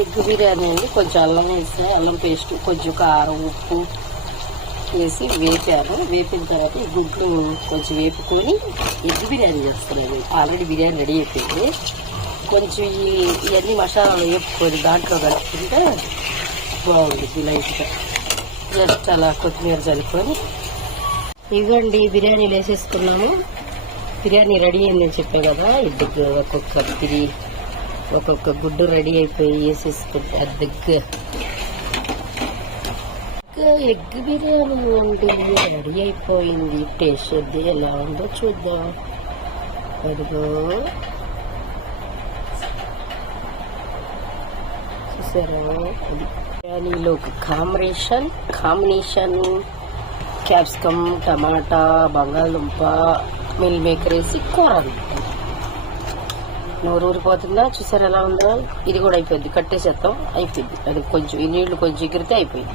Egg biryani అండి. కొంచెం అల్లం వేసి అల్లం పేస్ట్, కొంచెం కారం, ఉప్పు వేసి వేపాను. వేపిన తర్వాత ఈ గుడ్లు కొంచెం వేపుకొని ఎగ్ బిర్యానీ చేస్తున్నాను. ఆల్రెడీ బిర్యానీ రెడీ అయిపోయింది. కొంచెం ఇవన్నీ మసాలాలు వేపుకొని దాంట్లో కలుపుకుంటే బాగుంటుంది. లైట్గా జస్ట్ అలా కొత్తిమీర చల్లుకొని ఇవ్వండి బిర్యానీలు వేసేసుకున్నాము. బిర్యానీ రెడీ అయిందని చెప్పే కదా. ఇద్దరు ఒక్కొక్క గుడ్డు రెడీ అయిపోయి వేసేసుకుంటే అద్దెగ్గు ఎగ్ బిర్యానీ అండి రెడీ అయిపోయింది. టేస్ట్ అది ఎలా ఉందో చూద్దాం. అదిగో చూసారా, అది బిర్యానీలో ఒక కాంబినేషన్ క్యాప్సికమ్, టమాటా, బంగాళదుంప, మిల్ మేకర్ వేసి కూర. నోరు ఊరిపోతుందా? చూసారు ఎలా ఉందో. ఇది కూడా అయిపోయింది. కట్టేసేస్తాం, అయిపోయింది. అది కొంచెం ఈ నీళ్లు కొంచెం ఎగిరితే అయిపోయింది.